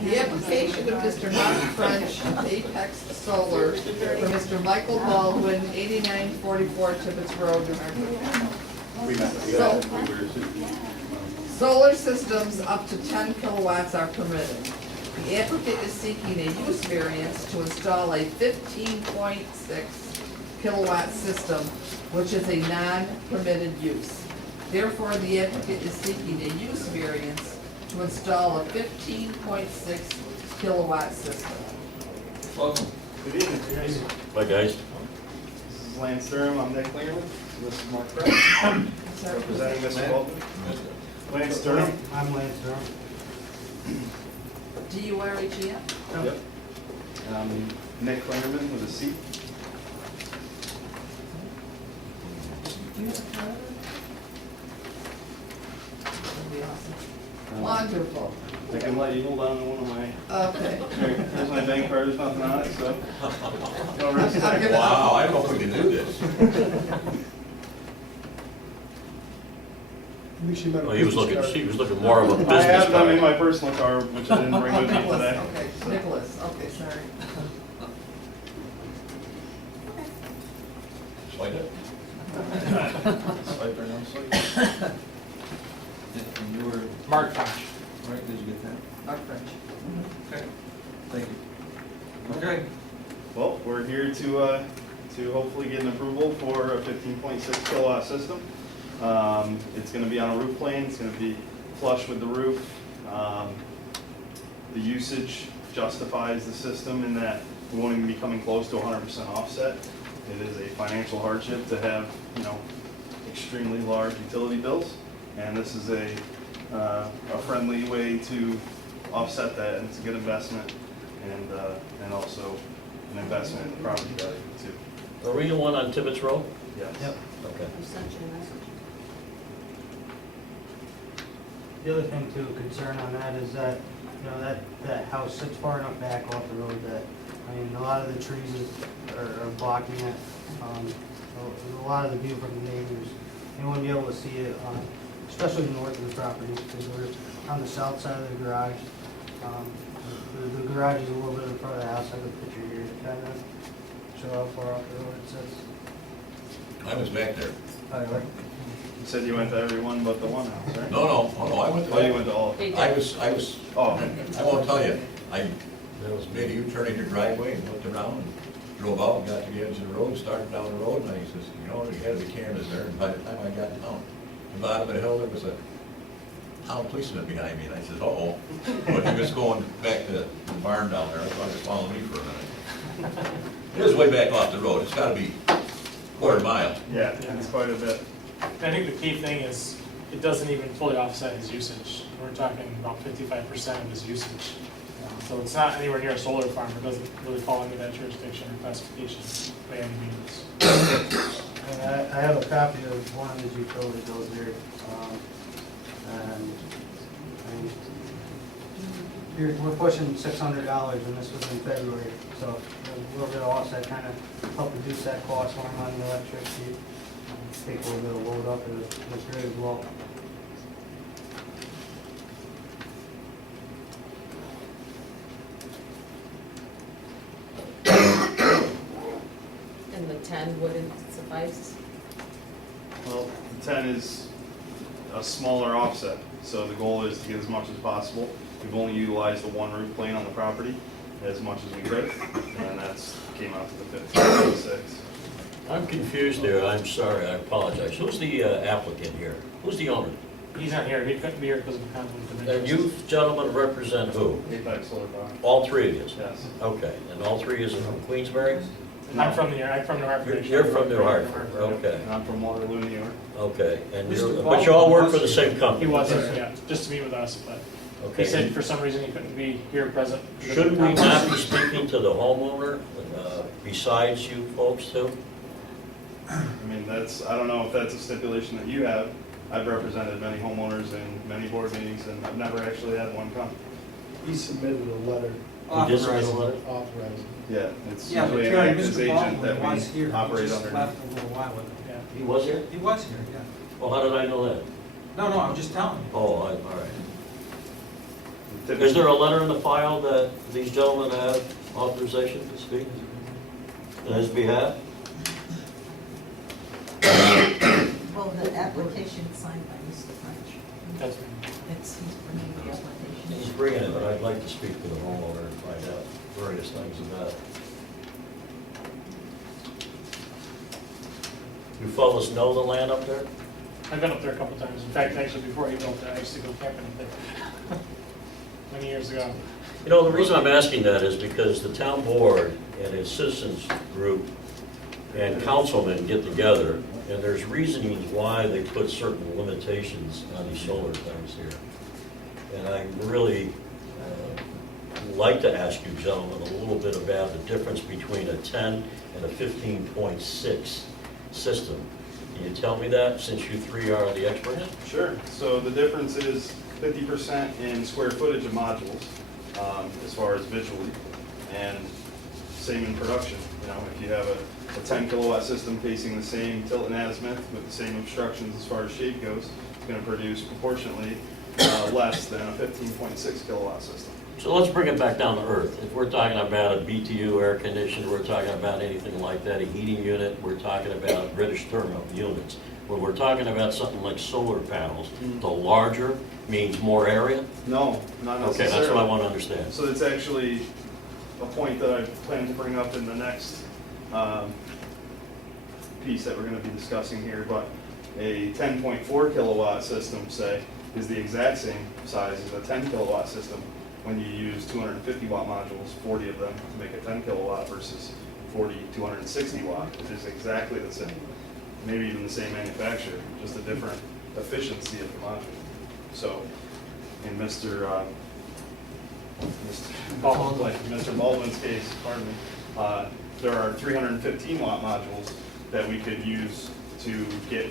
The application of Mr. Mark French, Apex Solar, for Mr. Michael Baldwin, 8944 Tibbetts Road, New Hampshire. Solar systems up to 10 kilowatts are permitted. The applicant is seeking a use variance to install a 15.6 kilowatt system, which is a non-permitted use. Therefore, the applicant is seeking a use variance to install a 15.6 kilowatt system. Welcome. Good evening. Hi, guys. This is Lance Durham. I'm Nick Lingerman. This is Mark French, representing Mr. Baldwin. Lance Durham. I'm Lance Durham. D-U-R-H-E-M? Yep. Nick Lingerman with a C. That'd be awesome. Wonderful. I can let you hold on to one of my, Okay. there's my bank card, there's nothing on it, so. No risk I'm there. gonna- Wow, I don't know if we can do this. Oh, he was looking more of a I business have them in card. my personal car, which I didn't bring with me Nicholas, today. okay, Nicholas, okay, sorry. Swipe it. Swipe or no swipe? And you were, Mark French. right, did you get that? Mark French. Okay, thank you. Okay. Well, we're here to hopefully get an approval for a 15.6 kilowatt system. It's gonna be on a roof plane, it's gonna be flush with the roof. The usage justifies the system in that we won't even be coming close to 100% offset. It is a financial hardship to have, extremely large utility bills. And this is a friendly way to offset that, and it's a good investment, and also an investment in the property value too. Are we the one on Tibbetts Road? Yes. Yep. Okay. The other thing to concern on that is that, that house sits far enough back off the road that, a lot of the trees are blocking it. A lot of the view from the neighbors, they wouldn't be able to see it, especially north of the property, because we're on the south side of the garage. The garage is a little bit in front of the house. I have a picture here to kind of show how far off the road it sits. I was back there. You said you went to every one but the one house, right? No, I went to. Oh, you went to all. I was, Oh, I won't tell you, there was maybe you turned in your driveway and looked around and drove out and got to the edge of the road, started down the road, and I says, there had to be cameras there, and by the time I got down, the bottom of the hill, there was a town policeman behind me, and I says, uh-oh, but he was going back to the barn down there, I thought he was following me for a minute. It is way back off the road, it's gotta be quarter mile. yeah, it's quite a bit. I think the key thing is, it doesn't even fully offset his usage. We're talking about 55% of his usage. So it's not anywhere near a solar farm. It doesn't really fall under that jurisdiction or classification by any means. I have a copy of one of his utility bills here. We're pushing $600, and this was in February, so a little bit of offset kind of help reduce that cost when I'm on the electricity. Take a little bit of load up in this grid as well. And the 10 wouldn't suffice? Well, the 10 is a smaller offset, so the goal is to get as much as possible. We've only utilized the one roof plane on the property as much as we could, and that's came out to the 15.6. I'm confused there, I'm sorry, I apologize. Who's the applicant here? Who's the owner? He's not here. He couldn't be here because of a conflict of And interest. you gentlemen represent who? Apex Solar Power. All three of you? Yes. Okay, and all three is from Queensbury? I'm from New Hartford. You're from New Hartford, okay, And I'm from Waterloo, New York. okay. And Mr. you're, but Baldwin you all work was for the here. same company? He was, yeah, just to meet with us, but he said Okay. for some reason he couldn't be here present. Shouldn't we not be speaking to the homeowner besides you folks too? I mean, I don't know if that's a stipulation that you have. I've represented many homeowners in many board meetings, and I've never actually had one come. He submitted a letter You did submit a letter? authorizing. Yeah, it's Yeah, but usually an Terry, actors Mr. agent Baldwin that was here, we he operate just under. left a little while ago. Yeah. He was here? He was here, yeah. Well, how did I know that? No, I'm just telling you. Oh, all right. Is there a letter in the file that these gentlemen have authorization to speak on his behalf? Well, the application is signed by Mr. French. That's, He's bringing the application. He's bringing it, but I'd like to speak to the homeowner and find out various things about it. You fellas know the land up there? I've been up there a couple times. In fact, actually, before he built it, I used to go camping up there many years ago. You know, the reason I'm asking that is because the town board and its citizens group and councilmen get together, and there's reasonings why they put certain limitations on these solar things here. And I really like to ask you gentlemen a little bit about the difference between a 10 and a 15.6 system. Can you tell me that, since you three are the experts? Sure. So the difference is 50% in square footage of modules, as far as visually, and same in production. You know, if you have a 10 kilowatt system facing the same tilt and azimuth with the same obstructions as far as shade goes, it's going to produce proportionately less than a 15.6 kilowatt system. So let's bring it back down to earth. If we're talking about a BTU air conditioner, we're talking about anything like that, a heating unit, we're talking about British thermal units. When we're talking about something like solar panels, the larger means more area? No, not necessarily. Okay, that's what I want to understand. So it's actually a point that I plan to bring up in the next piece that we're going to be discussing here, but a 10.4 kilowatt system, say, is the exact same size as a 10 kilowatt system when you use 250 watt modules, 40 of them to make a 10 kilowatt versus 40 260 watt. It is exactly the same, maybe even the same manufacturer, just a different efficiency of the module. So in Mr. Baldwin's case, pardon me, there are 315 watt modules that we could use to get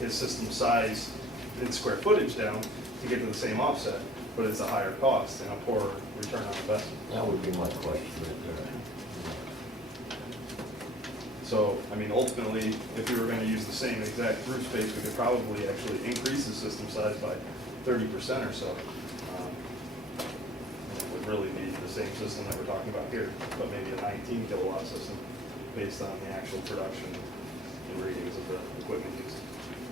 his system size in square footage down to get to the same offset, but it's a higher cost and a poorer return on investment. That would be my question right there. So, I mean, ultimately, if we were going to use the same exact roof space, we could probably actually increase the system size by 30% or so. It would really be the same system that we're talking about here, but maybe a 19 kilowatt system based on the actual production and ratings of the equipment used.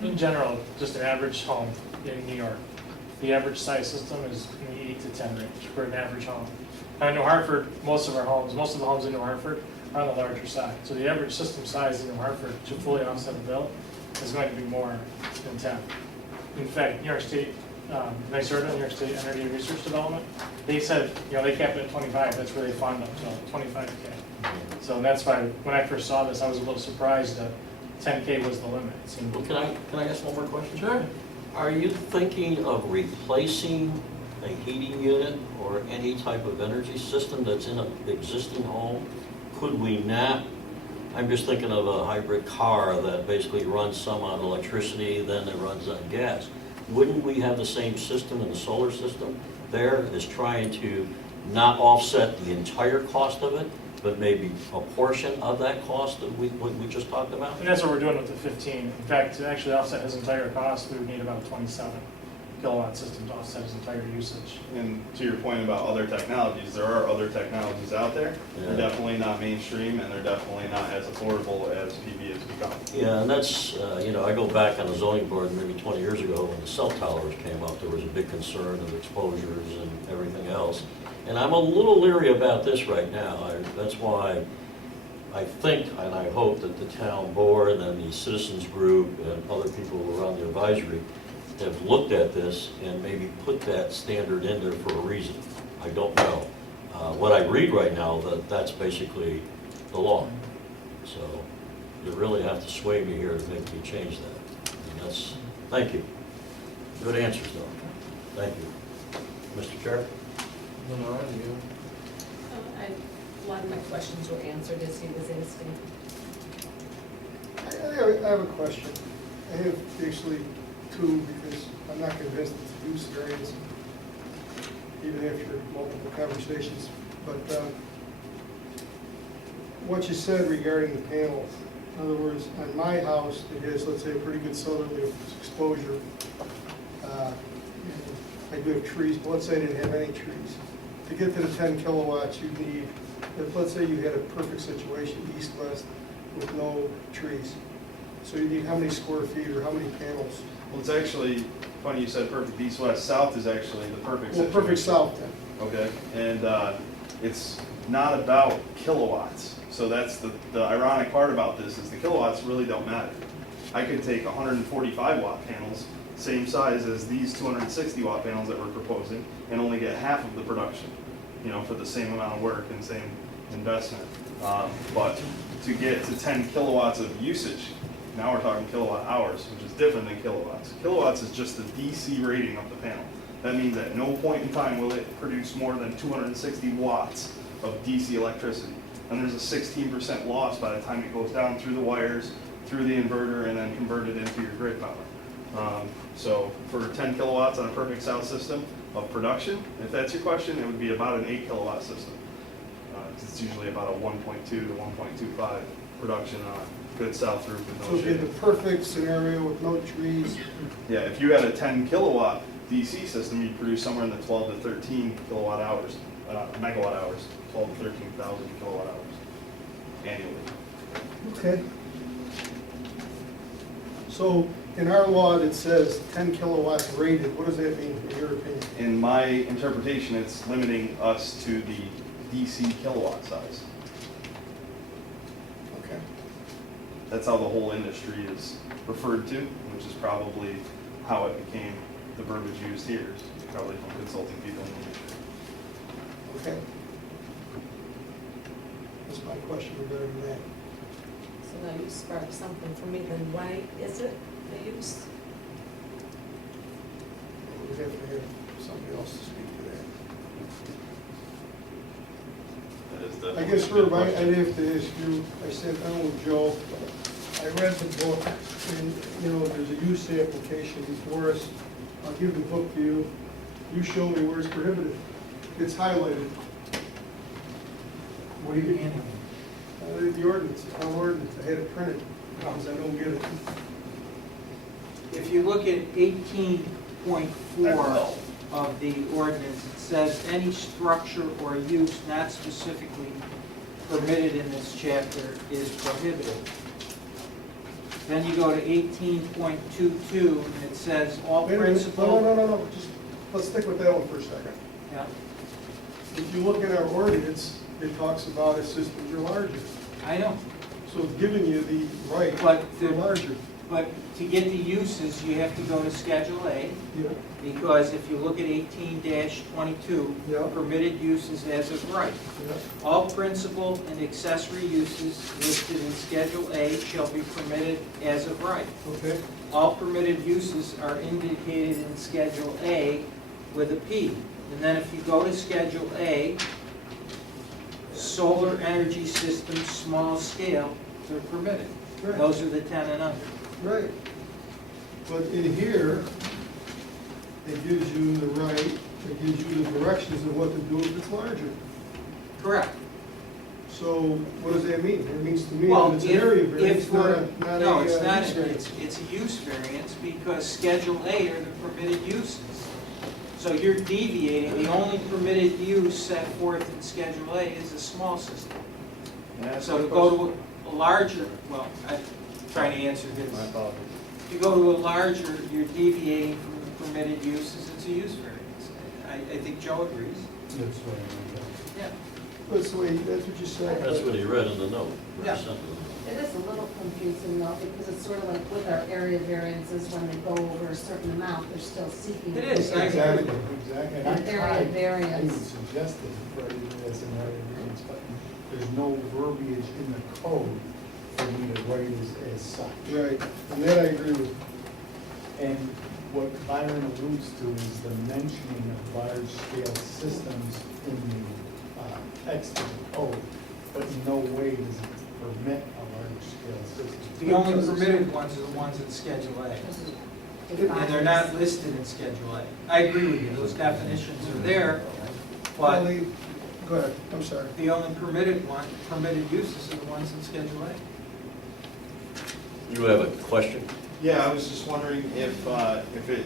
In general, just an average home in New York, the average size system is in the 8 to 10 range for an average home. Now, in New Hartford, most of the homes in New Hartford are on the larger side. So the average system size in New Hartford to fully offset a bill is going to be more than 10. In fact, New York State, NYSERDA, New York State Energy Research Development, they said, they capped it at 25, that's where they fund up to 25K. So that's why, when I first saw this, I was a little surprised that 10K was the limit. It seemed. Well, can I ask one more question? Sure. Are you thinking of replacing a heating unit or any type of energy system that's in an existing home? Could we not, I'm just thinking of a hybrid car that basically runs some on electricity, then it runs on gas. Wouldn't we have the same system in the solar system there, is trying to not offset the entire cost of it, but maybe a portion of that cost that we just talked about? And that's what we're doing with the 15. In fact, to actually offset his entire cost, we would need about a 27 kilowatt system to offset his entire usage. And to your point about other technologies, there are other technologies out there. They're Yeah. definitely not mainstream, and they're definitely not as affordable as PV has become. Yeah, and that's, I go back on the zoning board maybe 20 years ago when the cell towers came up, there was a big concern of exposures and everything else. And I'm a little leery about this right now. That's why I think and I hope that the town board and the citizens group and other people who are on the advisory have looked at this and maybe put that standard in there for a reason. I don't know. What I read right now, that's basically the law. So you really have to sway me here to make me change that. And thank you. Good answers though. Thank you. Mr. Chair? A lot of my questions were answered as he was asking. I have a question. I have actually two, because I'm not convinced it's a use variance, even after multiple conversations. But what you said regarding the panels, in other words, on my house, it has, let's say, a pretty good southerly exposure. I I do have trees, but let's say I didn't have any trees. To get to the 10 kilowatts, you need, if let's say you had a perfect situation, east-west, with no trees. So you need how many square feet or how many panels? Well, it's actually, funny you said perfect east-west, south is actually the perfect Well, situation. perfect south then. Okay, and it's not about kilowatts. So that's the ironic part about this, is the kilowatts really don't matter. I could take 145 watt panels, same size as these 260 watt panels that we're proposing, and only get half of the production, you know, for the same amount of work and same investment. But to get to 10 kilowatts of usage, now we're talking kilowatt hours, which is different than kilowatts. Kilowatts is just the DC rating of the panel. That means at no point in time will it produce more than 260 watts of DC electricity. And there's a 16% loss by the time it goes down through the wires, through the inverter, and then converted into your grid power. So for 10 kilowatts on a perfect south system of production, if that's your question, it would be about an 8 kilowatt system. It's usually about a 1.2 to 1.25 production on a good south roof with So no if you had shade. the perfect scenario with no trees, Yeah, if you had a 10 kilowatt DC system, you'd produce somewhere in the 12 to 13 kilowatt hours, megawatt hours, 12 to 13,000 kilowatt hours annually. okay. So in our law, it says 10 kilowatts rated. What does that mean in your opinion? In my interpretation, it's limiting us to the DC kilowatt size. Okay. That's how the whole industry is referred to, which is probably how it became the verbiage used here, probably from consulting people in the industry. Okay. That's my question regarding that. So now you sparked something for me, then why is it the use? We'd have to have somebody else to speak to that. That is I definitely guess, a good Herb, I'd question. have to ask you, I sat down with Joe, I read the book, and, you know, there's a use application before us. I'll give the book to you. You show me where it's prohibited. It's highlighted. What are you handing me? The ordinance, the town ordinance, I had it printed, because I don't get it. If you look at 18.4 of the ordinance, it says any structure or use not specifically permitted in this chapter is prohibited. Then you go to 18.22, and it says all Wait a minute. principal. No, just, let's stick with that one for a second. Yeah, If you look at our ordinance, it talks about if systems are larger. I know, So it's giving you the right But for the- larger. but to get the uses, you have to go to Schedule A, Yeah. because if you look at 18-22, Yeah. permitted uses as of right. Yeah. All principal and accessory uses listed in Schedule A shall be permitted as of right. Okay. All permitted uses are indicated in Schedule A with a P. And then if you go to Schedule A, solar energy systems, small scale, they're permitted. Right. Those are the 10 and under. Right. But in here, it gives you the right, it gives you the directions of what to do if it's larger. Correct. So what does that mean? It means to me Well, that it's an area variance, if we're, not a no, it's use not, variance. it's a use variance because Schedule A are the permitted uses. So you're deviating, the only permitted use set forth in Schedule A is a small system. Can I ask So you to a go question? to a larger, well, I'm trying to answer My this. apologies. If you go to a larger, you're deviating from the permitted uses, it's a use variance. I think Joe agrees. That's what I meant. Yeah. That's the way, that's what you said. That's what he read in the note. Yeah. It is a little confusing though, because it's sort of like with our area variances, when they go over a certain amount, they're still seeking. It is, I agree. Exactly. And I An area tried, I even variance. suggested for it as an area variance, but there's no verbiage in the code for me to write as such. Right, and that I agree with. And what Byron alludes to is the mentioning of large-scale systems in the text of the code, but in no way does it permit a large-scale system. The only permitted ones are the ones in Schedule A. And they're not listed in Schedule A. I agree with you, those definitions are there, Well, but go ahead, I'm sorry. the only permitted uses are the ones in Schedule A. You have a question? Yeah, I was just wondering if it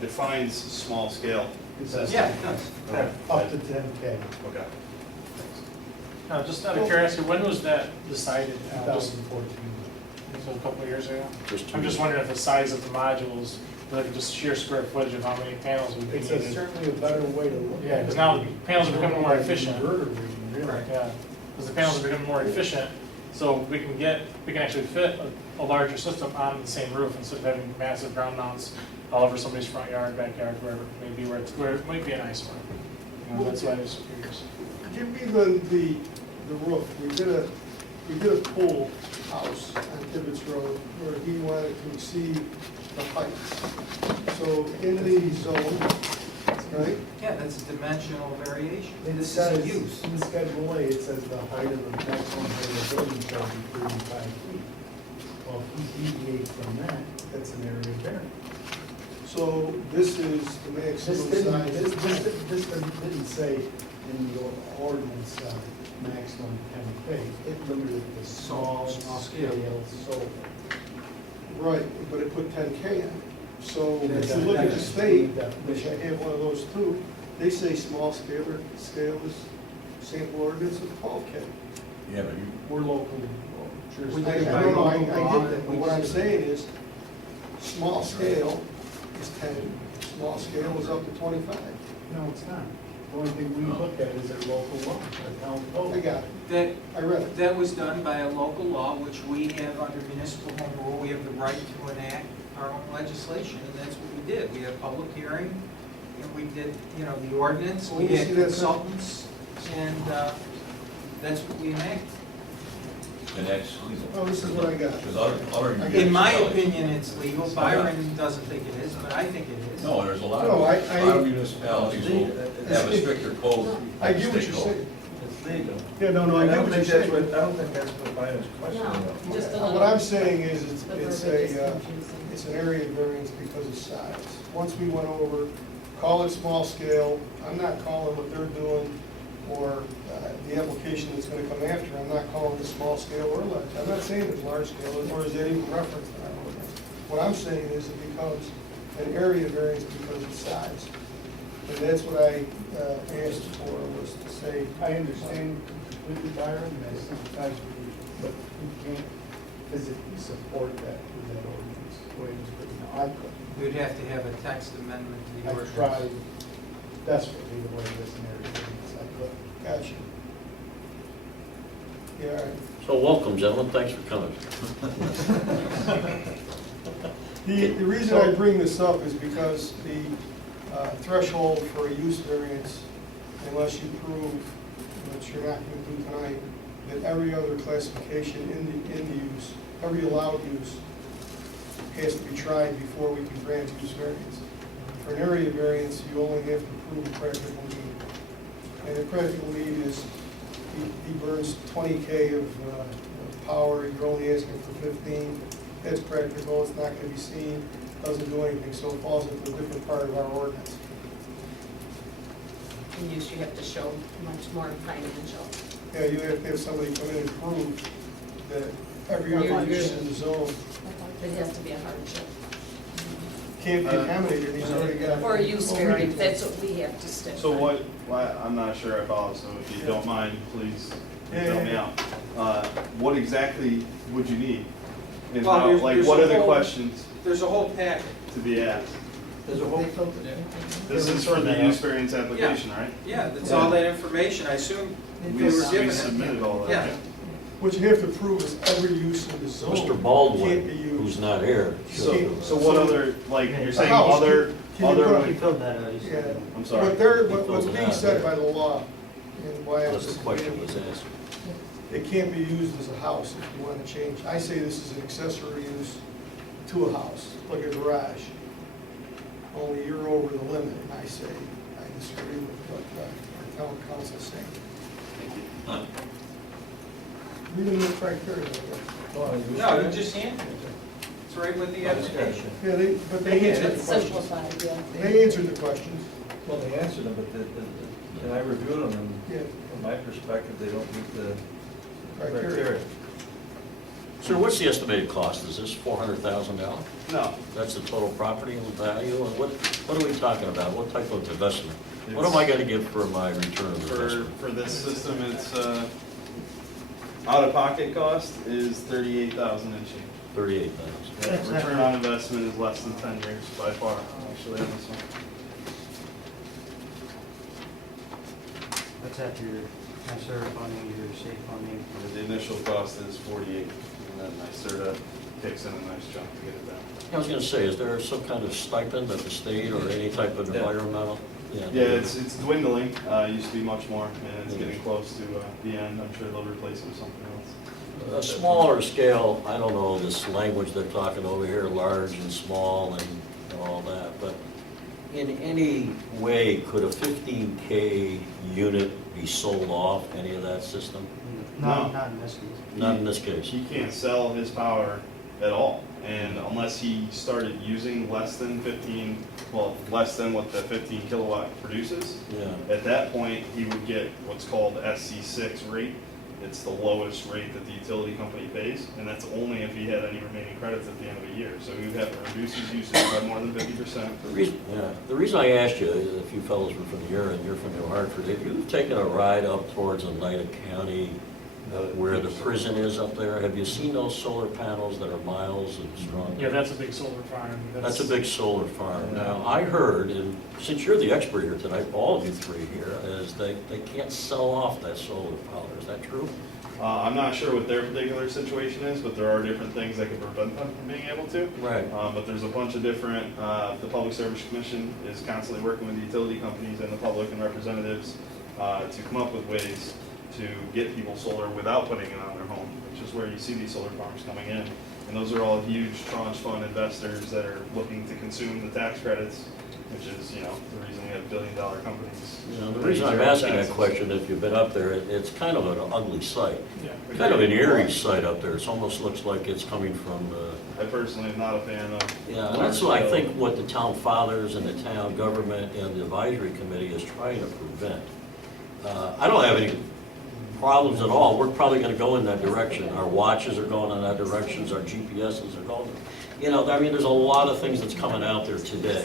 defines small scale. It says Yeah, it does. up to 10K, Okay. Now, just out of curiosity, when was that decided? Just 2014. so a couple of years ago? Just two I'm just years. wondering if the size of the modules, like just sheer square footage of how many panels would be It's needed. certainly a better way to look at it. Yeah, because now the panels are becoming more efficient. Inverter reading, really. Right. Yeah, because the panels are becoming more efficient, so we can actually fit a larger system on the same roof instead of having massive ground mounts all over somebody's front yard, backyard, wherever it may be, where it might be an eyesore. You know, that's why I was curious. Give me the roof. We did a pool house on Tibbetts Road where he wanted to exceed the height. So in the zone, right? Yeah, that's a dimensional variation. It This is a says, use. in Schedule A, it says the height of the maximum height of the building shall be 35 feet. Well, if he deviates from that, that's an area variance. So this is the This maximum didn't, size. this didn't say in the ordinance, maximum 10K. It limited the small scale solar. Right, but it put 10K in it. So Yeah, if you look at the that's state, the which I have one of those too, they say small scale is sample ordinance of 12K. Yeah, but you, We're local I jurisdiction. don't know, I get that, but what I'm saying is, small scale is 10, small scale is up to 25. No, it's not. The only thing we look at is our local law, our town I code. got it, That, I read it. that was done by a local law, which we have under municipal home rule. We have the right to enact our own legislation, and that's what we did. We had a public hearing, and we did, you know, the ordinance, we Well, you had see, that's- consultants, and that's what we enacted. and that's legal. Oh, this is what I got. Because other In my municipalities- opinion, it's legal. Byron doesn't think it is, but I think it is. No, there's a lot No, of, I- a lot of municipalities will have a stricter code. I than get what state you're code. saying. It's legal. Yeah, no, I And get I what don't you're think that's saying. what, I don't think that's what Byron's question No, was. just a What little. I'm saying is, The it's verbiage is a, confusing. it's an area variance because of size. Once we went over, call it small scale, I'm not calling what they're doing or the application that's gonna come after, I'm not calling it small scale or large. I'm not saying it's large scale, or is that even referenced in our ordinance. What I'm saying is it becomes an area variance because of size. And that's what I asked for, was to say. I understand completely, Byron, and I sympathize with you, but you can't physically support that with that ordinance, the way it's written. I couldn't. We'd have to have a text amendment to the I ordinance. tried desperately to write this in area variance, I couldn't. Gotcha. Yeah, all right. So welcome, gentlemen, thanks for coming. The reason I bring this up is because the threshold for a use variance, unless you prove, which you're not going to do tonight, that every other classification in the use, every allowed use, has to be tried before we can grant use variance. For an area variance, you only have to prove a practical need. And the practical need is, he burns 20K of power, you're only asking for 15. That's practical, it's not gonna be seen, doesn't do anything, so it falls into a different part of our ordinance. In use, you have to show much more financial. Yeah, you have to have somebody come in and prove that every other use in the zone It has to be a hardship. can't be accommodated, and he's already got. Or a use Oh, we variance, can- that's what we have to stick So by. I'm not sure I follow, so if you don't mind, please Yeah, help yeah, me yeah. out. What exactly would you need? And Well, how, there's- like, there's what a are the whole- questions There's a whole packet. to be asked? There's a whole, This is for the use variance application, right? Yeah, that's all that information. I assume We they were given it. submitted all that. Yeah. right? What you have to prove is every use in the zone Mr. can't Baldwin, be who's used. not here, So, should- so what other, like, you're saying house, other, can you other, put- He filled that out, he Yeah, said. I'm sorry. what's being said by the law, and why I that's was. the question was asked. It can't be used as a house if you want to change. I say this is an accessory use to a house, like a garage. Only you're over the limit, and I say, I disagree with what our town council's saying. Read them the criteria. I No, you just answered it. It's right with the application. guess. Yeah, but they answered the It's questions. simplified, yeah. They answered the questions. well, they answered them, but and I reviewed them, and Yeah, from my perspective, they don't meet the criteria. criteria. Sir, what's the estimated cost? Is this $400,000? No, That's the total property value, and what are we talking about? What type of investment? What am I gonna get for my return of investment? for this system, it's, out-of-pocket cost is $38,000 and change. 38,000. Yeah, return on investment is less than 10 years by far, actually, on this one. That's after your NYSERDA funding, your state funding. The initial cost is 48, and then NYSERDA kicks in a nice chunk to get it done. I was gonna say, is there some kind of stipend that the state or any type of Yeah. environmental? Yeah, it's dwindling, it used to be much more, and it's getting close to the end. I'm sure they'll replace it with something else. A smaller scale, I don't know this language they're talking over here, large and small and all that, but in any way, could a 15K unit be sold off, any of that system? No. Not in this case. Not in this case. He can't sell his power at all, and unless he started using less than less than what the 15 kilowatt produces, Yeah. at that point, he would get what's called SC6 rate. It's the lowest rate that the utility company pays, and that's only if he had any remaining credits at the end of the year. So he would have to reduce his usage by more than 50%. The reason I asked you, if you fellows were from here and you're from New Hartford, if you've taken a ride up towards Oneida County, where the prison is up there, have you seen those solar panels that are miles and strong? Yeah, that's a big solar farm. That's a big solar farm. Now, I heard, and since you're the expert here tonight, all of you three here, is they can't sell off that solar power. Is that true? I'm not sure what their particular situation is, but there are different things that could prevent them from being able to. Right. But there's a bunch of different, the Public Service Commission is constantly working with the utility companies and the public and representatives to come up with ways to get people solar without putting it on their home, which is where you see these solar farms coming in. And those are all huge tranche fund investors that are looking to consume the tax credits, which is, the reason we have billion-dollar companies. The reason I'm asking that question, if you've been up there, it's kind of an ugly sight. Yeah. Kind of an eerie sight up there. It almost looks like it's coming from I personally am not a fan of. yeah, and that's what I think what the town fathers and the town government and the advisory committee is trying to prevent. I don't have any problems at all. We're probably gonna go in that direction. Our watches are going in that direction, our GPSs are going. There's a lot of things that's coming out there today.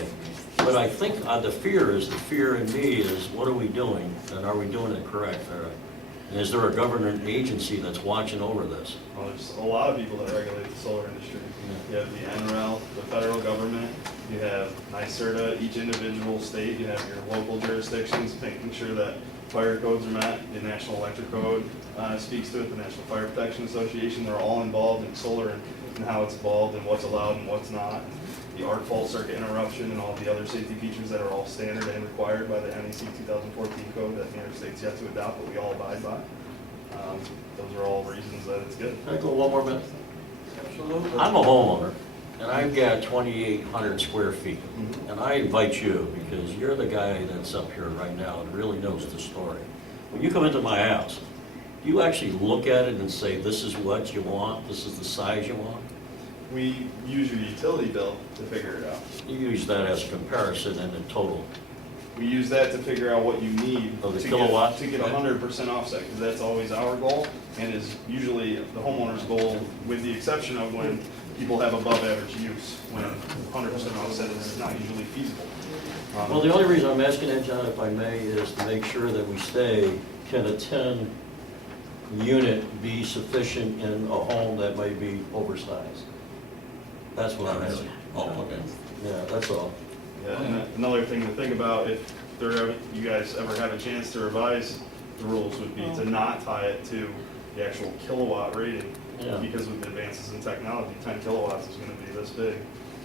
But I think the fear in me is, what are we doing? And are we doing it correct? And is there a government agency that's watching over this? Well, there's a lot of people that regulate the solar industry. You have the NREL, the federal government, you have NYSERDA, each individual state, you have your local jurisdictions, making sure that fire codes are met. The National Electric Code speaks to it, the National Fire Protection Association, they're all involved in solar and how it's evolved and what's allowed and what's not. The arc fault circuit interruption and all the other safety features that are all standard and required by the NEC 2014 code that New York State's yet to adopt, but we all abide by. Those are all reasons that it's good. Can I go one more minute? Absolutely. I'm a homeowner, and I've got 2,800 square feet. And I invite you, because you're the guy that's up here right now and really knows the story. When you come into my house, do you actually look at it and say, this is what you want, this is the size you want? We use your utility bill to figure it out. You use that as a comparison and a total. We use that to figure out what you need Oh, the to kilowatt? get 100% offset, because that's always our goal, and is usually the homeowner's goal, with the exception of when people have above average use, when 100% offset is not usually feasible. Well, the only reason I'm asking that, John, if I may, is to make sure that we stay, can a 10 unit be sufficient in a home that may be oversized? That's what I'm asking. Oh, okay. Yeah, that's all. Yeah, and another thing to think about, if you guys ever have a chance to revise the rules, would be to not tie it to the actual kilowatt rating. Yeah. Because with advances in technology, 10 kilowatts is gonna be this big,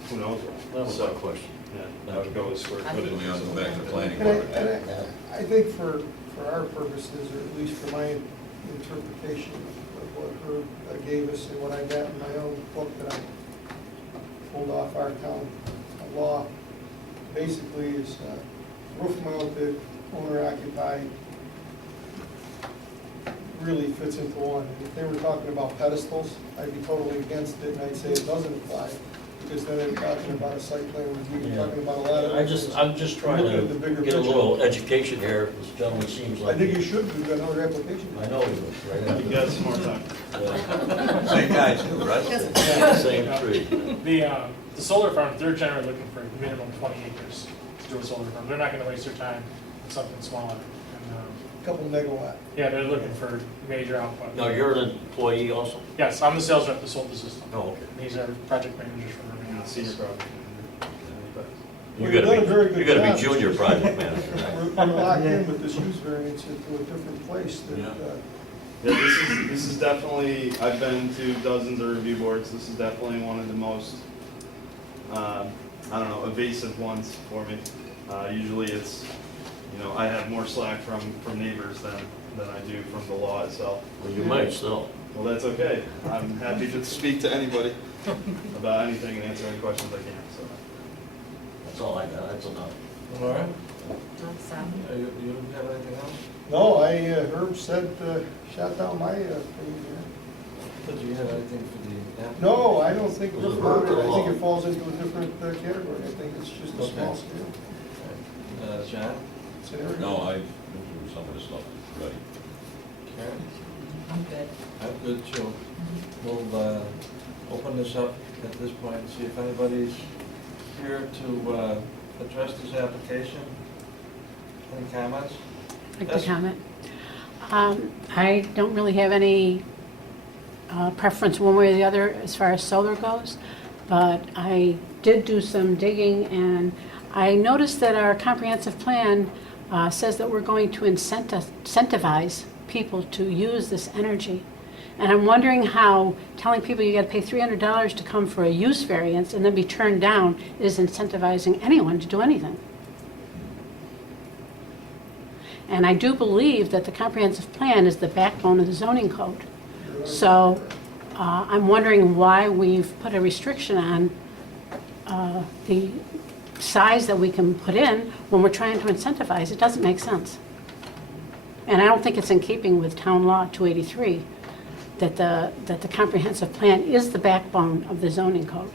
who knows what. That was So, my question. yeah, that would go as square footage. We have to go back to the planning And board. I think for our purposes, or at least for my interpretation of what Herb gave us and what I got in my own book that I pulled off our town law, basically is roof mounted, owner occupied, really fits into one. And if they were talking about pedestals, I'd be totally against it, and I'd say it doesn't apply. because then they're talking about a site plan review, you're talking about a lot of. I'm just trying Looking at the bigger to get a picture. little education here. This gentleman seems I like. think you should, we've got another application. I know he was, right? You got some more time. Same guy too, right? Yeah, same tree. The solar farm, they're generally looking for minimum 20 acres to do a solar farm. They're not gonna waste their time on something smaller. And, Couple megawatt. yeah, they're looking for major output. Now, you're an employee also? Yes, I'm the sales rep that sold the system. Oh, okay. And these are project managers from Irving. Senior project manager. You Well, you've done a very gotta be, good you gotta job. be junior project manager, right? We're locked in with this use variance into a different place that, Yeah. Yeah, this is definitely, I've been to dozens of review boards, this is definitely one of the most, I don't know, evasive ones for me. Usually it's, you know, I have more slack from neighbors than I do from the law itself. Well, you might still. Well, that's okay, I'm happy to speak to anybody about anything and answer any questions I can, so. That's all I got, that's enough. All right. That's, You have anything else? no, Herb said, shot down my, thing here. Did you have anything for the applicant? No, I don't think, Was it Herb or I think Law? it falls into a different category, I think it's just a Okay. small scale John? scenario. No, I went through some of the stuff already. Karen? I'm good. I'm good too. We'll open this up at this point and see if anybody's here to address this application. Any comments? I'd like Yes. to comment. I don't really have any preference one way or the other as far as solar goes, but I did do some digging, and I noticed that our comprehensive plan says that we're going to incentivize people to use this energy. And I'm wondering how telling people you gotta pay $300 to come for a use variance and then be turned down is incentivizing anyone to do anything. And I do believe that the comprehensive plan is the backbone of the zoning code. So I'm wondering why we've put a restriction on the size that we can put in when we're trying to incentivize. It doesn't make sense. And I don't think it's in keeping with Town Law 283 that the comprehensive plan is the backbone of the zoning code.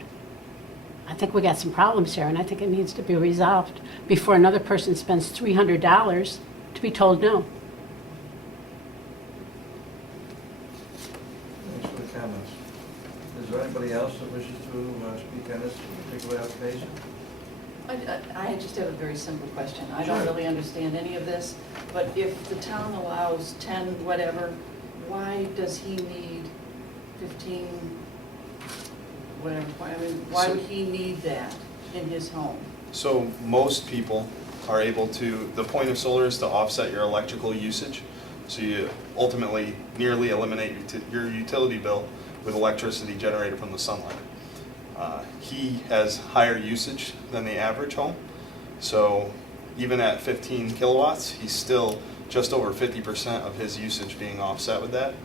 I think we got some problems here, and I think it needs to be resolved before another person spends $300 to be told no. Thanks for the comments. Is there anybody else that wishes to speak on this particular application? I just have a very simple question. I don't really understand any of this, but if the town allows 10 whatever, why does he need 15 whatever? Why would he need that in his home? So most people are able to, the point of solar is to offset your electrical usage. So you ultimately nearly eliminate your utility bill with electricity generated from the sunlight. He has higher usage than the average home. So even at 15 kilowatts, he's still just over 50% of his usage being offset with that.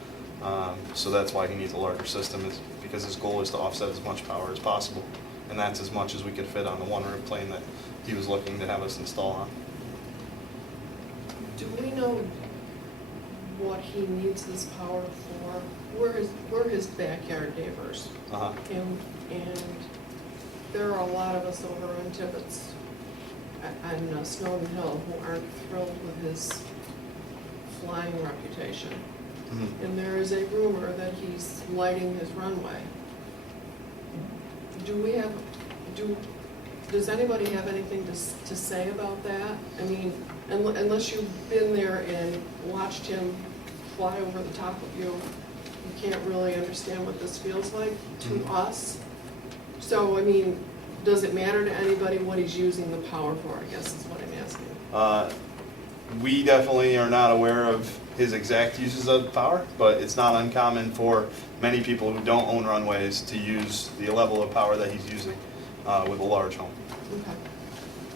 So that's why he needs a larger system, is because his goal is to offset as much power as possible. And that's as much as we could fit on the one roof plane that he was looking to have us install on. Do we know what he needs this power for? We're his backyard neighbors. Uh-huh. And there are a lot of us over in Tibbetts on Snowden Hill who aren't thrilled with his flying reputation. Mhm. And there is a rumor that he's lighting his runway. Does anybody have anything to say about that? I mean, unless you've been there and watched him fly over the top of you, you can't really understand what this feels like to us. So, I mean, does it matter to anybody what he's using the power for, I guess is what I'm asking. We definitely are not aware of his exact uses of power, but it's not uncommon for many people who don't own runways to use the level of power that he's using with a large home.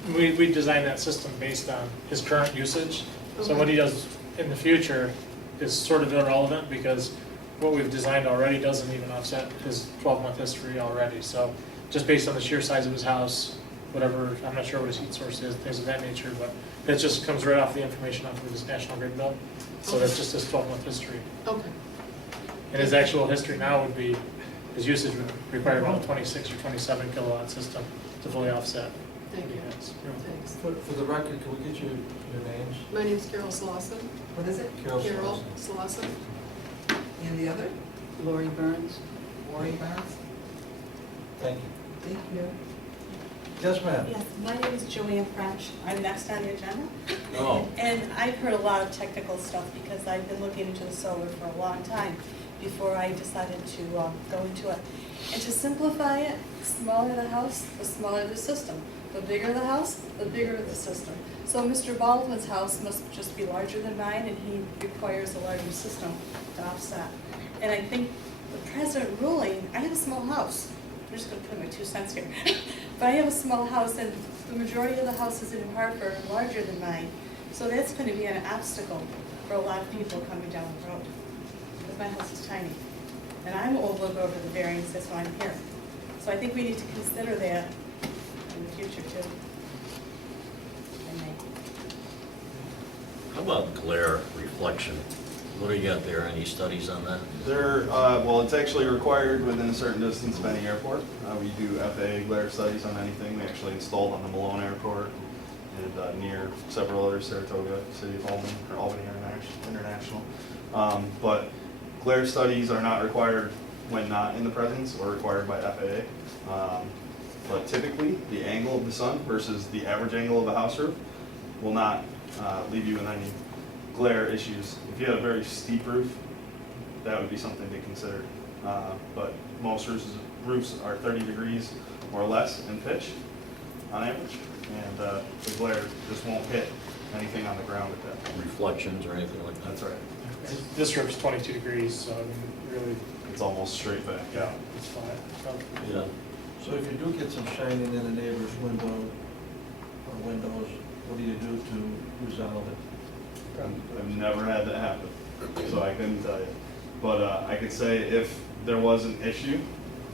Okay. We designed that system based on his current usage. So Okay. what he does in the future is sort of irrelevant because what we've designed already doesn't even offset his 12-month history already. So just based on the sheer size of his house, whatever, I'm not sure what his heat source is, things of that nature, but it just comes right off the information off of his National Grid bill. So that's just his 12-month history. Okay. And his actual history now would be his usage would require about 26 or 27 kilowatt system to fully offset. Thank you. Yes. Thanks. For the record, can we get your names? My name's Carol Slauson. What is it? Carol Carol Slauson. Slauson. And the other? Lori Burns? Lori Barnes? Thank you. Thank you. Yes, ma'am? Yes, my name is Joanne French. I'm next on the agenda. Oh. And I've heard a lot of technical stuff because I've been looking into the solar for a long time before I decided to go into it. And to simplify it, the smaller the house, the smaller the system. The bigger the house, the bigger the system. So Mr. Baldwin's house must just be larger than mine, and he requires a larger system to offset. And I think the present ruling, I have a small house. I'm just gonna put my 2 cents here. But I have a small house, and the majority of the houses in New Hartford are larger than mine. So that's gonna be an obstacle for a lot of people coming down the road. Because my house is tiny. And I'm over the variance, that's why I'm here. So I think we need to consider that in the future too. How about glare reflection? What do you got there? Any studies on that? There, well, it's actually required within a certain distance of any airport. We do FAA glare studies on anything. We actually installed on the Malone Airport and near several other Saratoga, City of Albany, or Albany International. But glare studies are not required when not in the presence or required by FAA. But typically, the angle of the sun versus the average angle of a house roof will not leave you with any glare issues. If you had a very steep roof, that would be something to consider. But most roofs are 30 degrees or less in pitch on average, and the glare just won't hit anything on the ground at that. Reflections or anything like that? That's right. This roof's 22 degrees, so I mean, really, It's almost straight back, yeah. it's fine. Yeah. So if you do get some shining in a neighbor's window or windows, what do you do to resolve it? I've never had that happen, so I couldn't tell you. But I could say if there was an issue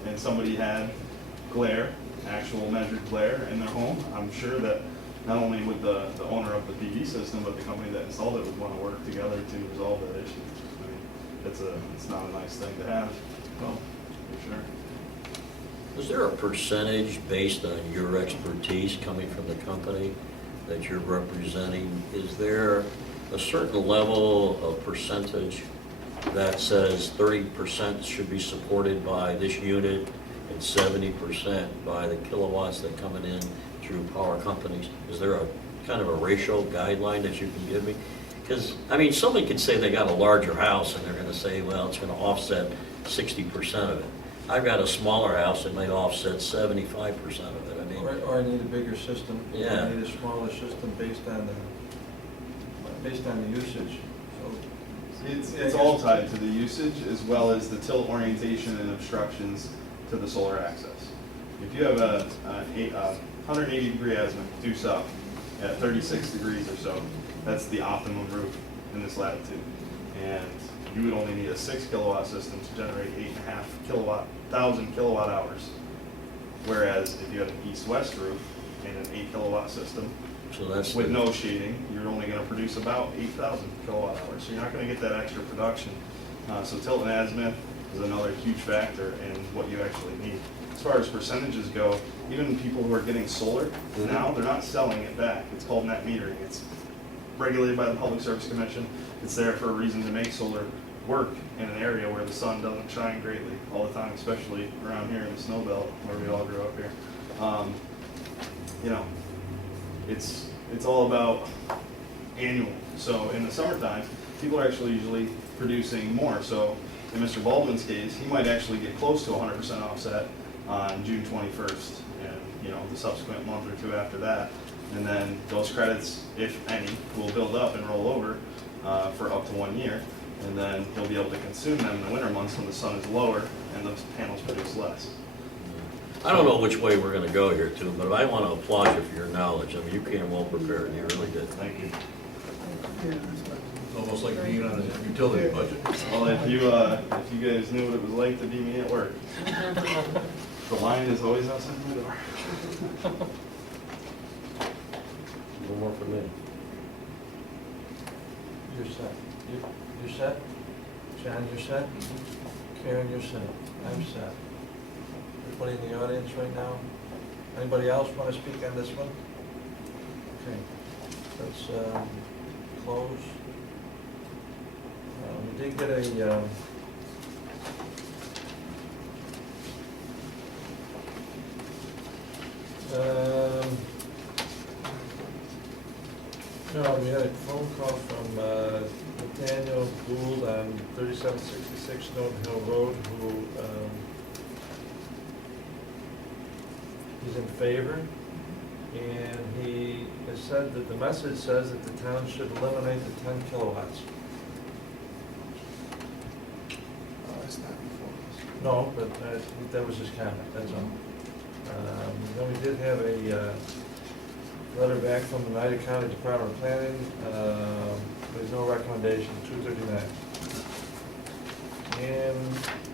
and somebody had glare, actual measured glare in their home, I'm sure that not only would the owner of the PV system, but the company that installed it would want to work together to resolve that issue. I mean, it's not a nice thing to have, Well, for sure. Is there a percentage based on your expertise coming from the company that you're representing? Is there a certain level of percentage that says 30% should be supported by this unit and 70% by the kilowatts that coming in through power companies? Is there a kind of a ratio guideline that you can give me? Because, I mean, somebody could say they got a larger house and they're going to say, well, it's going to offset 60% of it. I've got a smaller house that may offset 75% of it. I mean, or I need a bigger system. Yeah. Or I need a smaller system based on the usage. So It's all tied to the usage as well as the tilt orientation and obstructions to the solar access. If you have a 180 degree azimuth due south at 36 degrees or so, that's the optimum roof in this latitude. And you would only need a 6 kilowatt system to generate 8,500 kilowatt hours. Whereas if you had an east-west roof and an 8 kilowatt system, so that's with no shading, you're only going to produce about 8,000 kilowatt hours. So you're not going to get that extra production. So tilt and azimuth is another huge factor in what you actually need. As far as percentages go, even people who are getting solar now, they're not selling it back. It's called net metering. It's regulated by the Public Service Commission. It's there for a reason to make solar work in an area where the sun doesn't shine greatly all the time, especially around here in the snow belt where we all grew up here. You know, it's all about annual. So in the summertime, people are actually usually producing more. So in Mr. Baldwin's case, he might actually get close to 100% offset on June 21st and, you know, the subsequent month or two after that. And then those credits, if any, will build up and roll over for up to 1 year. And then he'll be able to consume them in the winter months when the sun is lower and the panels produce less. I don't know which way we're going to go here, too, but I want to applaud you for your knowledge. I mean, you came well prepared. You really did. Thank you. It's almost like being on a utility budget. Well, if you guys knew what it was like to be me at work. The line is always outside my door. No more from me. you're set. You're set? John, you're set? Karen, you're set. I'm set. Anybody in the audience right now? Anybody else want to speak on this one? Okay, let's close. We did get a no, we had a phone call from Nathaniel Gould on 3766 Norton Hill Road, who is in favor, and he has said that the message says that the town should eliminate the 10 kilowatts. It's not before us. No, but that was his comment, that's all. Then we did have a letter back from the Oneida County Department of Planning. There's no recommendation, 239. And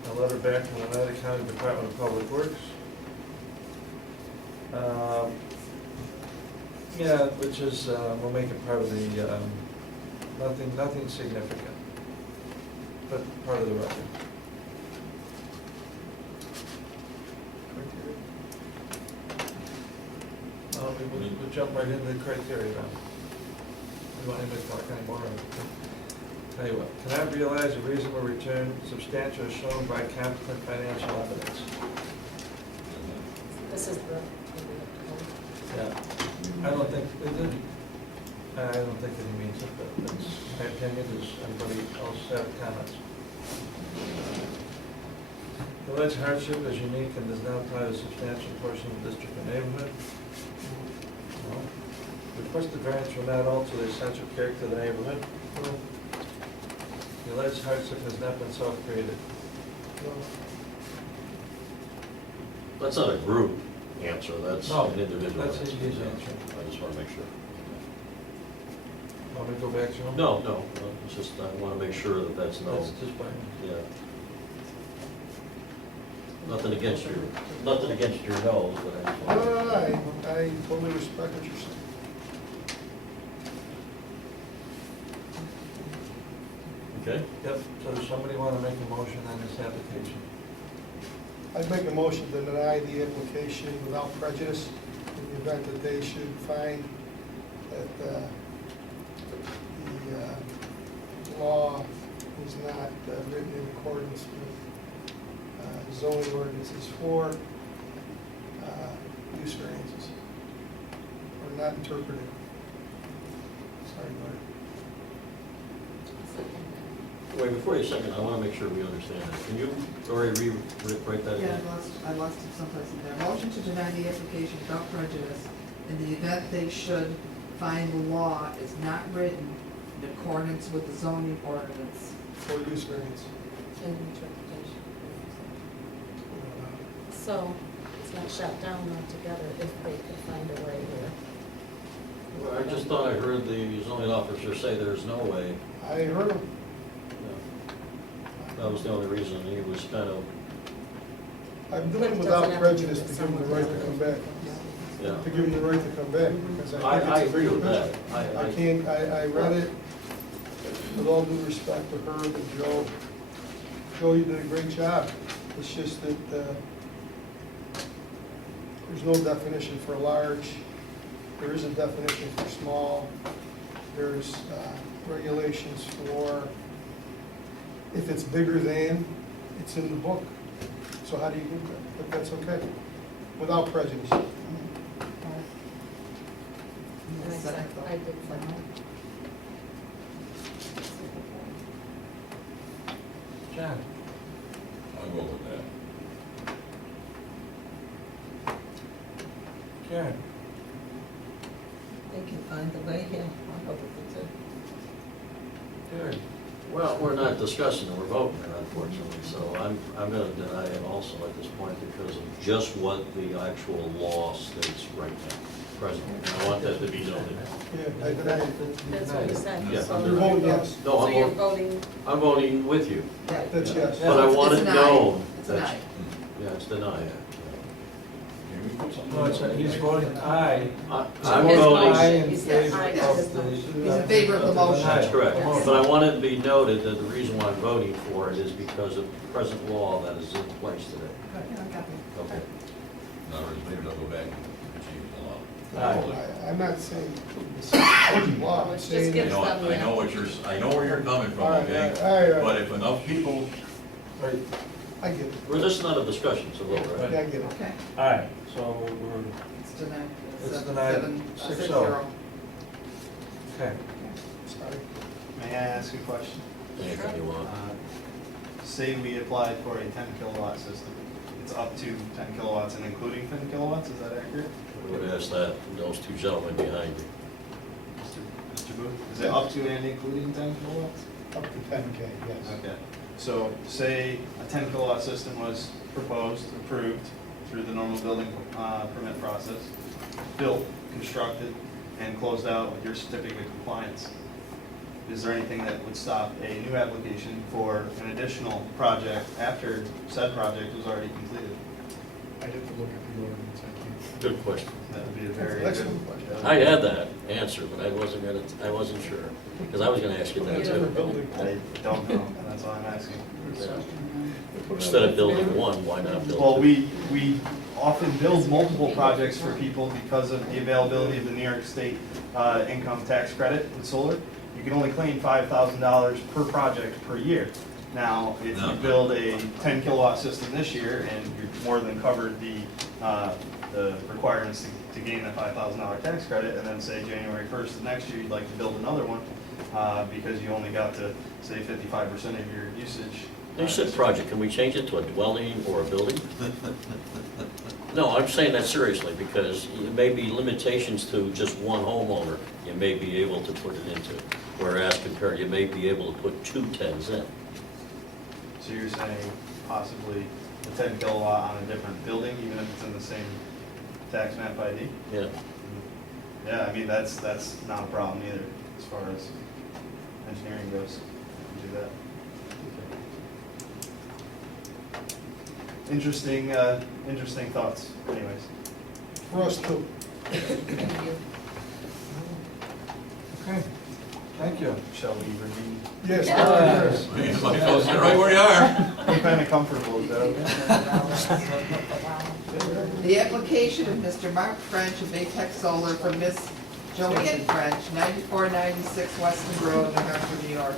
a letter back from the Oneida County Department of Public Works. Yeah, which is, we'll make it part of the, nothing significant, but part of the record. We'll jump right into the criteria now. We don't even talk anymore. Tell you what, cannot realize a reasonable return substantial as shown by competent financial evidence. This is the. Yeah, I don't think that he means it, but that's my opinion. Does anybody else have comments? The alleged hardship is unique and does not apply to a substantial portion of the district or neighborhood. No. Requested variance will not alter the essential character of the neighborhood. No. The alleged hardship has not been self-created. No. That's not a group answer, that's No, an individual that's answer. his answer. I just want to make sure. Want me to go back to him? No, it's just, I want to make sure that that's no, That's just by me. yeah. Nothing against your nose, but I just want to. I totally respect what you're saying. Okay? Yep, so does somebody want to make a motion on this application? I'd make a motion to deny the application without prejudice in the event that they should find that the law is not written in accordance with zoning ordinances for use variances, or not interpreted. Sorry, Mark. Wait, before you second, I want to make sure we understand it. Can you, Lori, write that Yeah, again? I lost it someplace in there. Motion to deny the application without prejudice in the event they should find the law is not written in accordance with the zoning ordinance. For use variance. And interpretation. So it's not shut down altogether if they could find a way here. Well, I just thought I heard the zoning officer say there's no way. I heard him. That was the only reason. He was kind of, I'm doing But it it without doesn't have to prejudice be to give them the someone right to come back. yeah. To give them the right to come back, because I think I it's a agree bigger with that. picture. I read it, with all due respect to Herb and Joe. Joe, you did a great job. It's just that, there's no definition for large. There is a definition for small. There's, regulations for, if it's bigger than, it's in the book. So how do you get that? But that's okay, without prejudice. And I said, I did second. John? I'll go with that. Karen? They can find the way here. I hope it's a. Gary? well, we're not discussing it, we're voting it unfortunately. So I'm going to deny it also at this point because of just what the actual law states right now, presently. I want that to be noted. Yeah, I deny it. That's what you said. Yeah. So You're voting yes. No, So I'm you're voting, voting, I'm voting with you. That's yes. But I want It's it denied. known. It's that- denied. Yeah, it's denied. You're Can we put something? No, he's voting aye. I'm His voting, motion. In He said favor aye to of his the- motion. He's in favor of the motion. that's correct. Yes. But I want it to be noted that the reason why I'm voting for it is because of present law that is in place today. Okay. In other words, maybe they'll go back and change the law. Aye. I'm not saying law, I'm Which just saying. I gives know, them the. I know what I know where you're coming from, All right, okay? all right. But if enough people, Right, I get it, Well, this is not a discussion, it's a vote, I right? get it. Okay, all right, so we're, it's denied. It's Seven- denied. seven, 6-0. 6-0. okay. Sorry. May I ask a question? Anything you want. Say we applied for a 10 kilowatt system. It's up to 10 kilowatts and including 10 kilowatts, is that accurate? I would ask that, those two gentlemen behind you. Mr. Booth? Is it up to and including 10 kilowatts? Up to 10K, yes. Okay, so say a 10 kilowatt system was proposed, approved through the normal building permit process, built, constructed, and closed out with your certificate of compliance. Is there anything that would stop a new application for an additional project after said project was already completed? I'd have to look at the ordinance, I can't. Good question. That would be a That's very an good. excellent question. I had that answer, but I wasn't sure, because I was gonna ask you that That's a too. building. I don't know, and that's all I'm asking. Instead of building one, why not build two? Well, we often build multiple projects for people because of the availability of the New York State income tax credit with solar. You can only claim $5,000 per project per year. Now, if you build a 10 kilowatt system this year and you've more than covered the requirements to gain that $5,000 tax credit, and then say January 1st of next year, you'd like to build another one, because you only got to, say, 55% of your usage. You said project, can we change it to a dwelling or a building? No, I'm saying that seriously, because there may be limitations to just one homeowner you may be able to put it into. Whereas compared, you may be able to put 2 10s in. So you're saying possibly a 10 kilowatt on a different building, even if it's in the same tax map ID? Yeah. Yeah, I mean, that's not a problem either, as far as engineering goes, to do that. Interesting thoughts, anyways. For us too. Thank you. Okay, thank you. Shall we remain? Yes. Yes. you might as well sit right where you are. I'm kind of comfortable with that, okay? The application of Mr. Mark French of Baytech Solar for Miss Joanne French, 9496 Weston Road, New Hampshire, New York.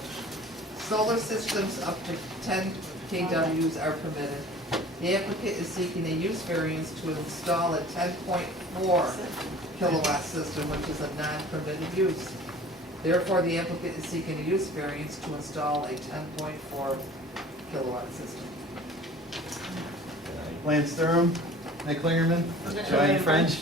Solar systems up to 10 kWs are permitted. The applicant is seeking a use variance to install a 10.4 kilowatt system, which is a non-permitted use. Therefore, the applicant is seeking a use variance to install a 10.4 kilowatt system. Lance Durham, Nick Klingerman, Joanne French,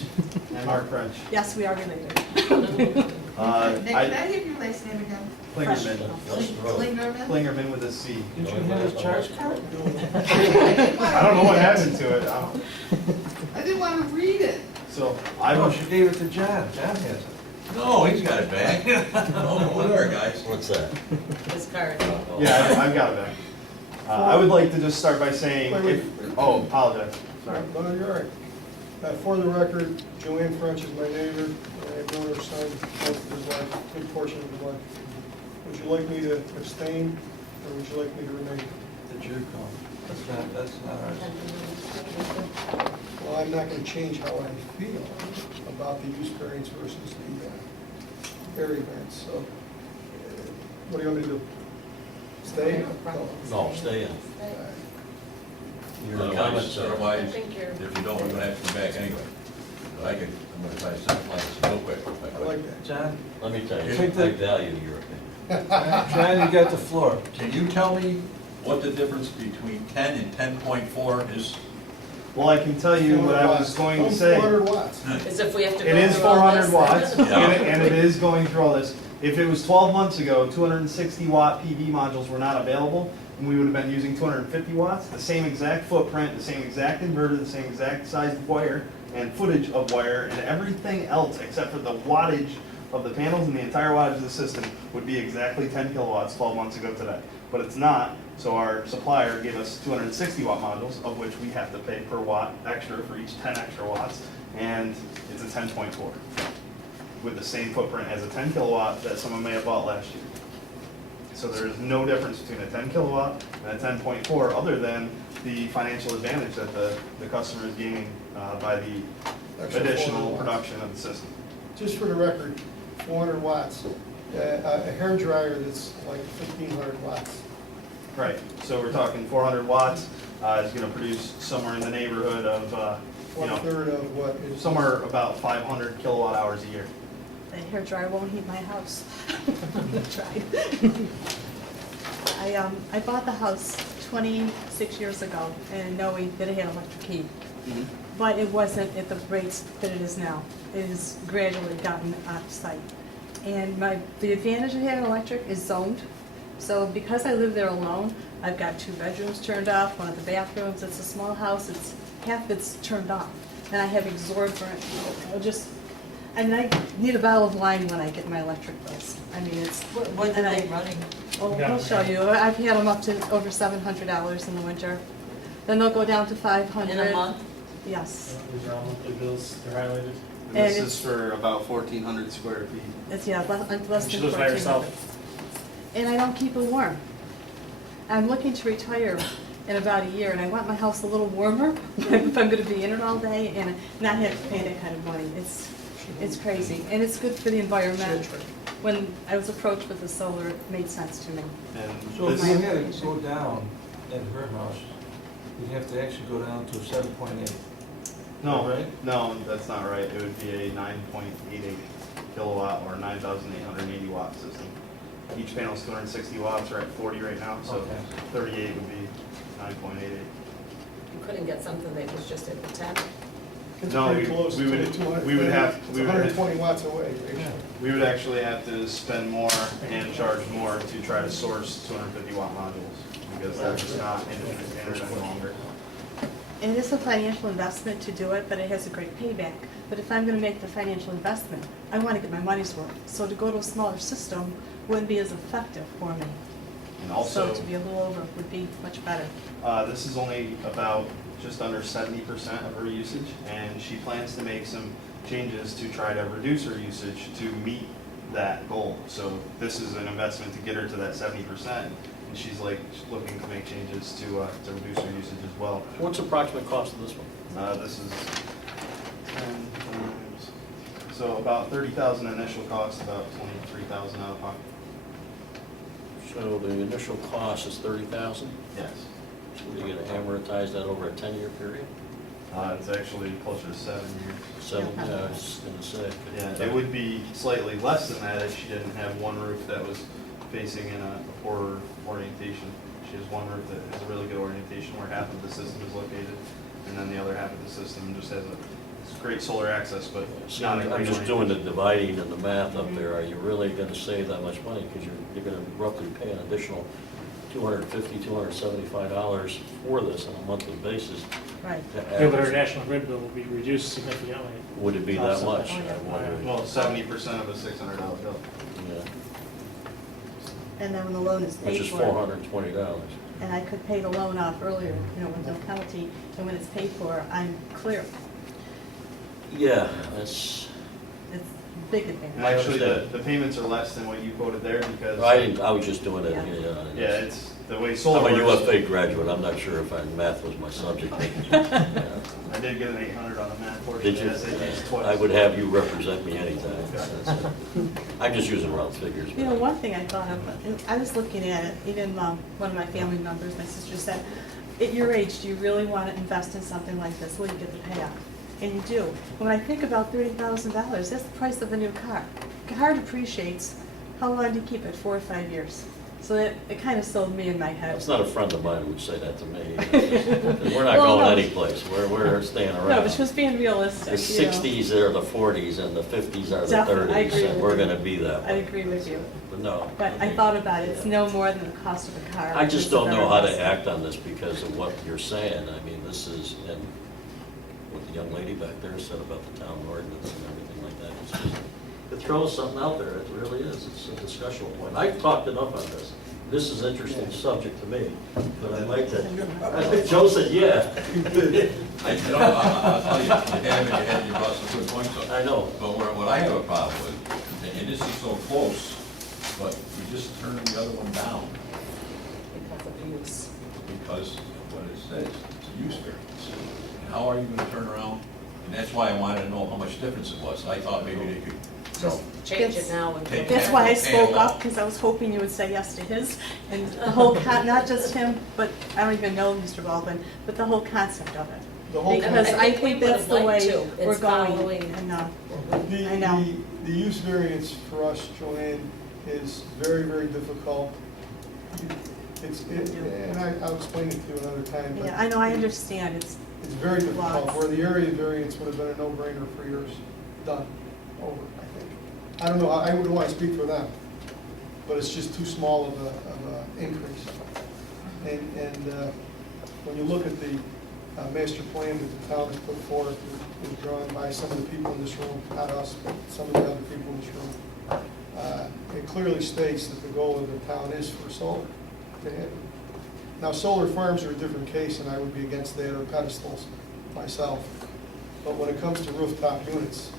and Mark French. Yes, we are related. Nick, can I have your last name again? Klingerman, Klingerman? Klingerman with a C. Did you have his charge card? I don't know what happened to it, I didn't want to read it. so I I know, motion. she gave it to John. John has it. No, he's got it back. No, there, guys. What's that? His card. Yeah, I've got it back. I would like to just start by saying, apologize, sorry. No, you're all right. For the record, Joanne French is my neighbor, and I've known her son most of his life, a good portion of his life. Would you like me to abstain, or would you like me to remain? It's your call. That's not ours. Well, I'm not gonna change how I feel about the use variance versus the area variance, so what do you want me to do? Stay? No, stay in. Your Otherwise, comments are. otherwise, I think you're- if you don't, we're gonna have to come back anyway. But I'm gonna try to simplify this real quick. if I I could. like that. John, Let me tell you, Take I the- value your opinion. John, you got the floor. Can you tell me what the difference between 10 and 10.4 is? Well, I can tell you what I was going to say. 400 watts. As if we have to go It is through all 400 this. watts, Yeah. and it is going through all this. If it was 12 months ago, 260 watt PV modules were not available, and we would have been using 250 watts, the same exact footprint, the same exact inverter, the same exact size wire and footage of wire, and everything else except for the wattage of the panels and the entire wattage of the system would be exactly 10 kilowatts 12 months ago today. But it's not, so our supplier gave us 260 watt modules, of which we have to pay per watt extra for each 10 extra watts, and it's a 10.4 with the same footprint as a 10 kilowatt that someone may have bought last year. So there is no difference between a 10 kilowatt and a 10.4 other than the financial advantage that the customer is gaining by the Extra 400 additional watts. production of the system. Just for the record, 400 watts, a hair dryer that's like 1,500 watts. Right, so we're talking 400 watts is going to produce somewhere in the neighborhood of, you know, 1/3 of what is. somewhere about 500 kilowatt hours a year. The hairdryer won't heat my house. Tried. I bought the house 26 years ago and knowing that it had electric heat. But it wasn't at the rates that it is now. It has gradually gotten out of sight. And the advantage of having electric is zoned. So because I live there alone, I've got 2 bedrooms turned off, one of the bathrooms. It's a small house, half it's turned off. And I have exorbitant, I need a bottle of wine when I get my electric bills. I mean, it's. What are they running? Oh, I'll show you. I've had them up to over $700 in the winter. Then they'll go down to $500. In a month? Yes. These are all monthly bills, they're highlighted. And And this it's- is for about 1,400 square feet. It's, yeah, less She than lives by 1,400. herself. And I don't keep it warm. I'm looking to retire in about a year, and I want my house a little warmer if I'm gonna be in it all day and not have to pay that kind of money. It's crazy, and it's good for the environment. When I was approached with the solar, it made sense to me. And So if this, we had to go down at her house, we'd have to actually go down to 7.8. no, Right? no, that's not right. It would be a 9.88 kilowatt or 9,880 watt system. Each panel is 260 watts, we're at 40 right now, so Okay. 38 would be 9.88. You couldn't get something that was just at the 10? It's No, pretty close we to would- the 200. we would have- It's we would have- 120 watts away. We would actually have to spend more and charge more to try to source 250 watt modules, because that's just not in any longer. And it is a financial investment to do it, but it has a great payback. But if I'm gonna make the financial investment, I wanna get my money's worth. So to go to a smaller system wouldn't be as effective for me. And So also, to be a little over would be much better. this is only about just under 70% of her usage, and she plans to make some changes to try to reduce her usage to meet that goal. So this is an investment to get her to that 70%, and she's looking to make changes to reduce her usage as well. What's the approximate cost of this one? This is 10 times, so about 30,000 initial cost, about 23,000 out of pocket. So the initial cost is 30,000? Yes. So are you gonna amortize that over a 10-year period? It's actually closer to 7 years. 7, I was gonna say. Yeah, it would be slightly less than that if she didn't have one roof that was facing in a poor orientation. She has one roof that has a really good orientation where half of the system is located, and then the other half of the system just has it's great solar access, but See, not a I'm great just doing the orientation. dividing and the math up there. Are you really gonna save that much money? Because you're gonna roughly pay an additional $250, $275 for this on a monthly basis. Right. to Yeah, but our average. national grid bill will be reduced significantly. Would it be that much? Oh, yeah. I wonder. Well, 70% of a $600 bill. Yeah, And then when the loan is which paid is for, $420. and I could pay the loan off earlier, with no penalty, and when it's paid for, I'm clear. Yeah, that's, It's a big advantage. And actually, understand. the payments are less than what you quoted there because. I was just doing it, Yeah. Yeah, it's the way solar I'm a works. UFA graduate, I'm not sure if math was my subject. Yeah. I did get an 800 on the math portion. Did you? of the SATs twice. I would have you represent me anytime. I'm just using round figures. but- One thing I thought of, I was looking at it, even one of my family members, my sister said, at your age, do you really want to invest in something like this? Will you get the payoff? And you do. When I think about $30,000, that's the price of a new car. A car depreciates, how long do you keep it? 4 or 5 years. So it kind of sold me in my head. That's not a friend of mine who would say that to me. We're not Well, going no. anyplace, we're staying around. No, but she was being realistic. The 60s are the 40s and the 50s are the Definitely, I agree 30s, and with we're you. gonna be that I way. agree with you. But no. But I thought about it, it's no more than the cost of a car. I just It's a don't know better how to investment. act on this because of what you're saying. I mean, this is, and what the young lady back there said about the town ordinance and everything like that. It's just, it throws something out there, it really is, it's a discussion point. I've talked enough on this. This is an interesting subject to me, but I'd like to, I think Joe said, yeah. I'll tell you, you brought some good points up. I know. But what I have a problem with, and this is so close, but we just turned the other one down Because of use. because of what it says, it's a use variance. And how are you gonna turn around? And that's why I wanted to know how much difference it was. I thought maybe they could, Just change it now and. Take That's that why I panel spoke out. up, because I was hoping you would say yes to his, and the whole, not just him, but I don't even know Mr. Baldwin, but the whole concept of it. The whole Because I I think we think that's the would like way to. we're It's going. following- And, I The, know. the use variance for us, Joanne, is very, very difficult. And I'll explain it to you another time, but Yeah, I know, I understand, it's, it's very difficult, Lots. where the area variance would have been a no-brainer for years, done, over, I think. I don't know, I wouldn't want to speak for them, but it's just too small of a increase. And when you look at the master plan that the town has put forth, it was drawn by some of the people in this room, not us, but some of the other people in this room. It clearly states that the goal of the town is for solar. Now, solar farms are a different case, and I would be against that, or pedestals myself. But when it comes to rooftop units,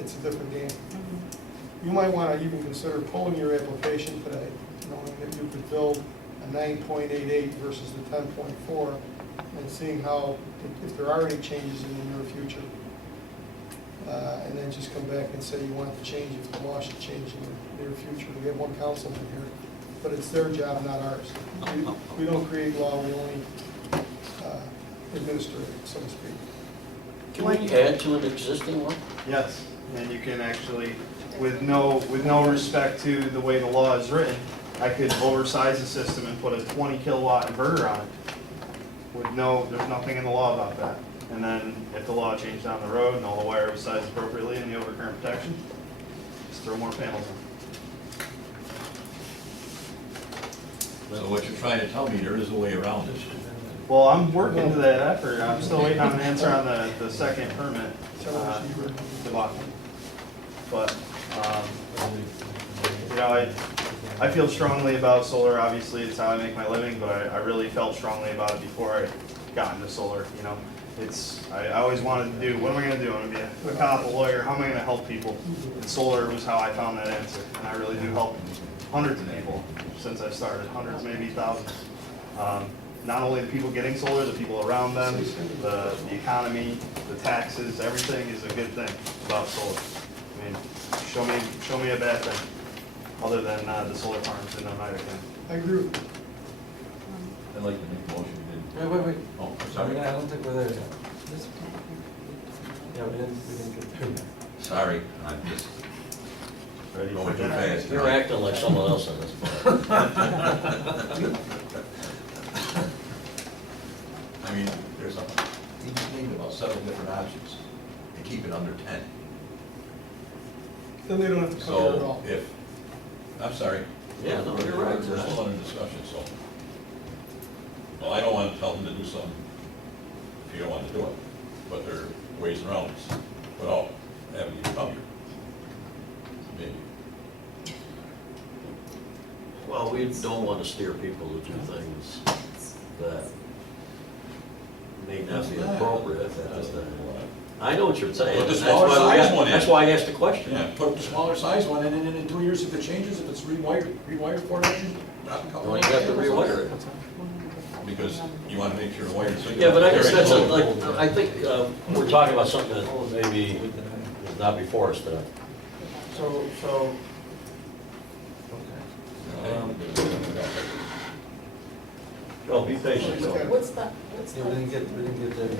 it's a different game. You might want to even consider pulling your application today, knowing that you could build a 9.88 versus the 10.4, and seeing how, if there are any changes in the near future. And then just come back and say you want to change if the law should change in the near future. We have one councilman here, but it's their job, not ours. We don't create law, we only administer it, so to speak. Can we add to an existing one? Yes, and you can actually, with no respect to the way the law is written, I could oversize the system and put a 20 kilowatt inverter on it. There's nothing in the law about that. And then if the law changed down the road and all the wire was sized appropriately and the overcurrent protection, just throw more panels on. so what you're trying to tell me, there is a way around this. Well, I'm working to that effort. I'm still waiting on an answer on the second permit debacle. But, you know, I feel strongly about solar. Obviously, it's how I make my living, but I really felt strongly about it before I got into solar, you know. I always wanted to do, what am I gonna do? I'm gonna be a cop, a lawyer, how am I gonna help people? And solar was how I found that answer, and I really do help hundreds of people since I started, hundreds, maybe thousands. Not only the people getting solar, the people around them, the economy, the taxes, everything is a good thing about solar. I mean, show me a bad thing, other than the solar farms in Oneida County. I agree with you. I'd like to make a motion. Wait. Oh, I'm Sorry, sorry. I don't think we're there yet. Yeah, we didn't get there yet. Sorry, I'm just Ready going for too dinner? fast. You're acting like someone else on this part. I mean, there's you named about 7 different options and keep it under 10. Then they don't have to come here at So all. if, I'm sorry. Yeah, no, you're right. We're still under discussion, so. Well, I don't want to tell them to do something if you don't want to do it, but there are ways around this without having you come here. Maybe. Well, we don't want to steer people to do things that may not be appropriate at this time. I know what you're saying. Put the That's smaller why we size got- one in. That's why I asked the question. Yeah, put the smaller size one, and then in 2 years, if it changes, if it's rewired for it, Well, you have to rewire it. because you want to make sure the wire. Yeah, but I guess that's, I think we're talking about something that maybe is not before us today. So, Oh, be patient, Joe. What's the, yeah, we didn't get there yet.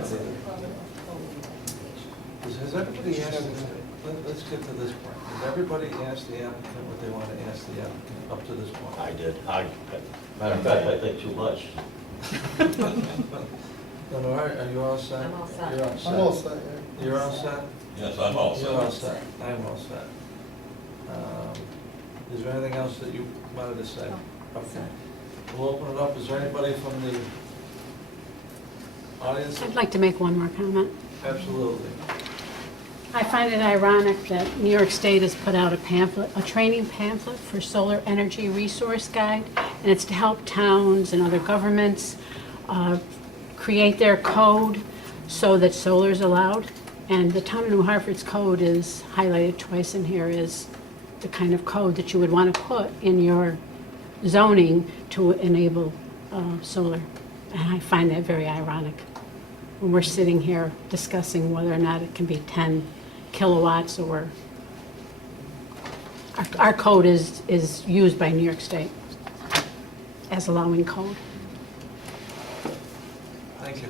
Has everybody asked, let's get to this point. Has everybody asked the applicant what they want to ask the applicant up to this point? I did. Matter of fact, I think too much. No, are you all set? I'm all set. You're all set. I'm all set, yeah. You're all set? Yes, I'm all You're all set. set. I'm all set. Is there anything else that you wanted to say? Okay. We'll open it up. Is there anybody from the audience? I'd like to make one more comment. Absolutely. I find it ironic that New York State has put out a pamphlet, a training pamphlet for solar energy resource guide, and it's to help towns and other governments create their code so that solar is allowed. And the town of New Hartford's code is highlighted twice in here as the kind of code that you would want to put in your zoning to enable solar. And I find that very ironic when we're sitting here discussing whether or not it can be 10 kilowatts or our code is used by New York State as allowing code. Thank you.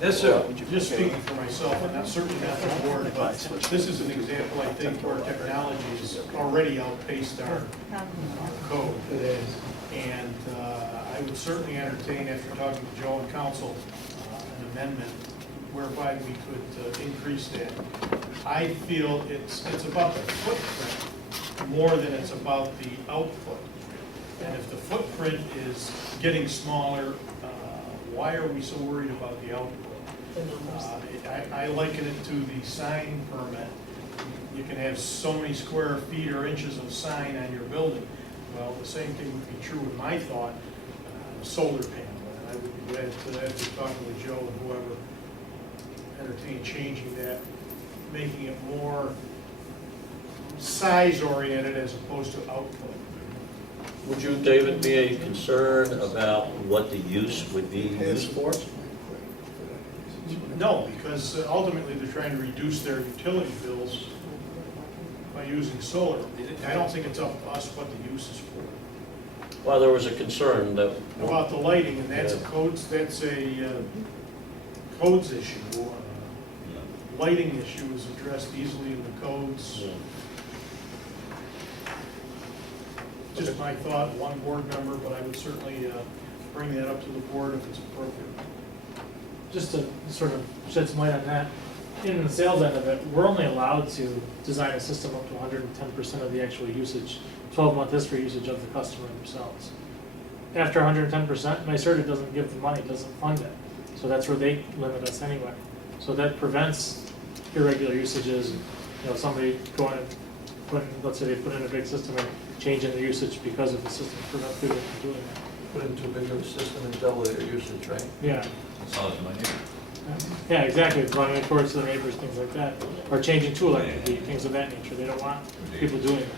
Yes, sir. Just speaking for myself, and I'm certainly not the board, but this is an example, I think, where technology has already outpaced our code. It is. And I would certainly entertain, after talking to Joe and council, an amendment whereby we could increase that. I feel it's about the footprint more than it's about the output. And if the footprint is getting smaller, why are we so worried about the output? I liken it to the sign permit. You can have so many square feet or inches of sign on your building. Well, the same thing would be true in my thought, solar panel. And I would be glad to talking with Joe and whoever entertain changing that, making it more size oriented as opposed to output. Would you, David, be a concern about what the use would be used for? No, because ultimately they're trying to reduce their utility bills by using solar. I don't think it's up to us what the use is for. Well, there was a concern that. About the lighting, and that's a codes issue. Lighting issue is addressed easily in the codes. Yeah. Just my thought, one board member, but I would certainly bring that up to the board if it's appropriate. Just to sort of shed some light on that, in the sales end of it, we're only allowed to design a system up to 110% of the actual usage, 12-month history usage of the customer themselves. After 110%, NYSERDA doesn't give the money, doesn't fund it. So that's where they limit us anyway. So that prevents irregular usages. You know, somebody going and let's say they put in a big system and changing the usage because of the system, prevent people from doing that. Put in too big of a system and double their usage, right? Yeah. Sounds to my neighbor. Yeah, exactly, running it towards their neighbors, things like that, or changing to electric heat, things of that nature, they don't want people doing that.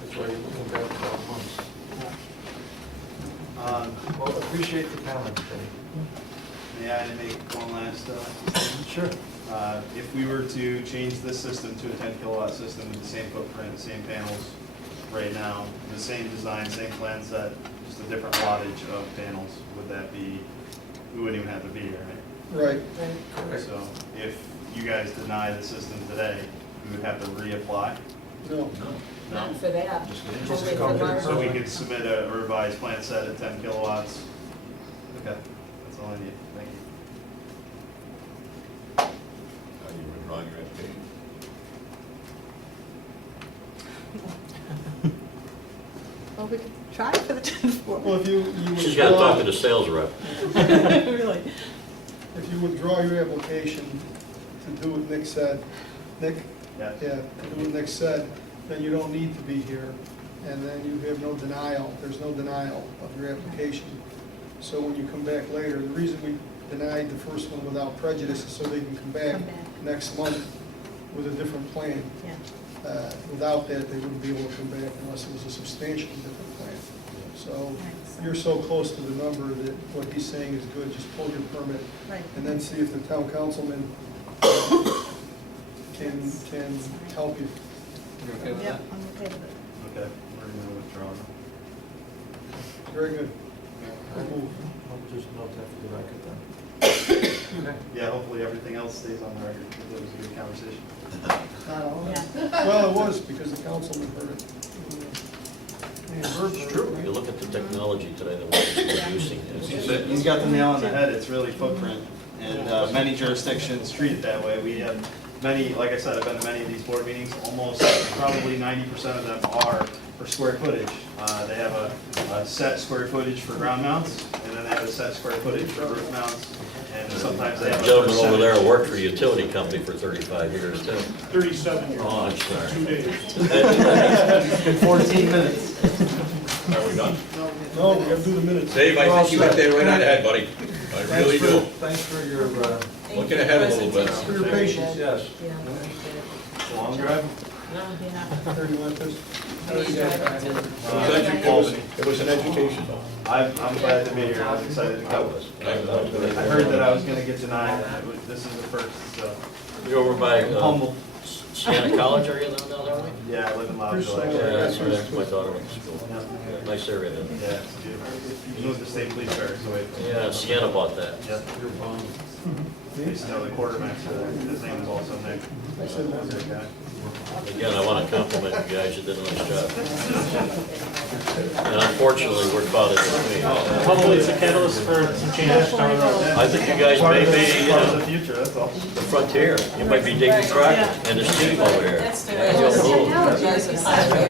That's why you're looking back 12 months. Yeah. Well, appreciate the comments, Dave. May I make one last Sure. if we were to change this system to a 10 kilowatt system with the same footprint, same panels right now, the same design, same plan set, just a different wattage of panels, would that be, we wouldn't even have to be here, right? Right. So if you guys deny the system today, we would have to reapply? No. Not for that. Just get it. Just Just for go March. So we could submit a revised plan set at 10 kilowatts? Okay, that's all I need, thank you. Are you withdrawing your application? Well, we could try for the 10-4. Well, if you She's got to talk to the sales rep. Really? if you withdraw your application to do what Nick said, Nick? Yeah. Yeah, to do what Nick said, then you don't need to be here, and then you have no denial, there's no denial of your application. So when you come back later, the reason we denied the first one without prejudice is so they can come back next month with a different plan. Yeah. Without that, they wouldn't be able to come back unless it was a substantially different plan. So you're so close to the number that what he's saying is good, just pull your permit Right. and then see if the town councilman can help you. You okay with Yep, that? I'm okay with it. Okay, we're gonna withdraw. Very good. I'll just note that for the record then. Okay. Yeah, hopefully everything else stays on the record, because it was a good conversation. Not all of it. Well, it was, because the councilman heard it. It's true, you look at the technology today that we're using. He's got the nail on the head, it's really footprint, and many jurisdictions treat it that way. We have many, like I said, I've been to many of these board meetings, almost probably 90% of them are for square footage. They have a set square footage for ground mounts, and then they have a set square footage for roof mounts, and sometimes they have a Gentleman over there percentage. worked for a utility company for 35 years too. 37 years. Oh, I'm sorry. 2 days. In 14 minutes. Are we done? No, we gotta do the minutes. Dave, I think you hit that right on the head, buddy. I really do. Thanks for your, Looking ahead a little bit. For your patience. yes. Long drive? 31 this. It was an education though. I'm glad to be here, I was excited to come. I heard that I was gonna get denied, and this is the first, so You're over by humble. Siena College, are you down there? Yeah, I live in Loudville, Yeah, actually. that's where my daughter went to school. Yeah. Yeah, nice area then. Yeah, it's beautiful. You moved to state police barracks away from. Yeah, Siena bought that. Yep. I used to know the quartermaster there, his name was also Nick. That guy. Again, I want to compliment you guys, you did a nice job. And unfortunately, we're caught in between. Hopefully it's a catalyst for some change down the road. I think you guys may be, Part of the future, that's all. the frontier. You might be Davy Crockett and his team over here. That's the way it is.